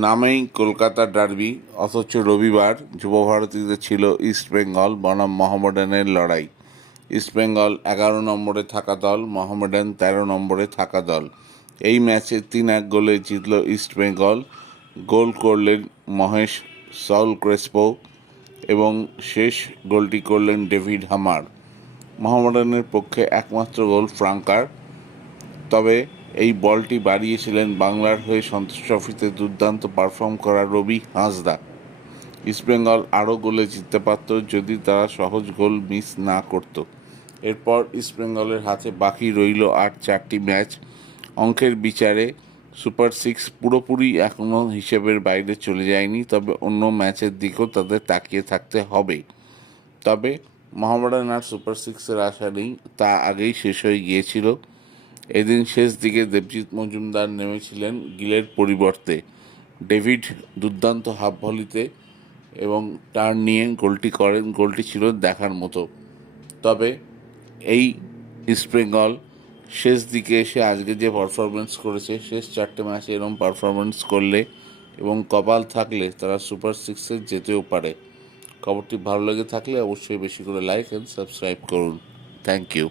নামেই কলকাতা ডার্বি, অথচ রবিবার যুবভারতীতে ছিল ইস্টবেঙ্গল বনাম মোহামেডানের লড়াই। ইস্টবেঙ্গল 11 নম্বরে থাকা দল, মোহামেডান 13 নম্বরে থাকা দল। এই ম্যাচে 3-1 গোলে জিতল ইস্টবেঙ্গল। গোল করলেন মহেশ সউল ক্রেসপো এবং শেষ গোলটি করলেন ডেভিড হামার। মোহামেডানের পক্ষে একমাত্র গোল ফ্রাঙ্কার, তবে এই বলটি বাড়িয়েছিলেন বাংলার হয়ে সন্তোষ ট্রফিতে দুর্দান্ত পারফর্ম করা রবি হাঁসদা। ইস্টবেঙ্গল আরও গোলে জিততে পারত যদি তারা সহজ গোল মিস না করত। এরপর ইস্টবেঙ্গলের হাতে বাকি রইল আর 4টি ম্যাচ। অঙ্কের বিচারে সুপার সিক্স পুরোপুরি এখনও হিসেবের বাইরে চলে যায়নি, তবে অন্য ম্যাচের দিকেও তাদের তাকিয়ে থাকতে হবে। তবে মোহামেডান আর সুপার সিক্সের আশা নেই, তা আগেই শেষ হয়ে গিয়েছিল। এদিন শেষ দিকে দেবজিৎ মজুমদার নেমেছিলেন গিলের পরিবর্তে। ডেভিড দুর্দান্ত হাফ ভলিতে এবং টার্ন নিয়ে গোলটি করেন। গোলটি ছিল দেখার মতো। তবে এই ইস্টবেঙ্গল শেষ দিকে এসে আজকে যে পারফরমেন্স করেছে, শেষ 4টে ম্যাচে এরকম পারফরমেন্স করলে এবং কপাল থাকলে তারা সুপার সিক্সে যেতেও পারে। খবরটি ভালো লেগে থাকলে অবশ্যই বেশি করে লাইক অ্যান্ড সাবস্ক্রাইব করুন। Thank you.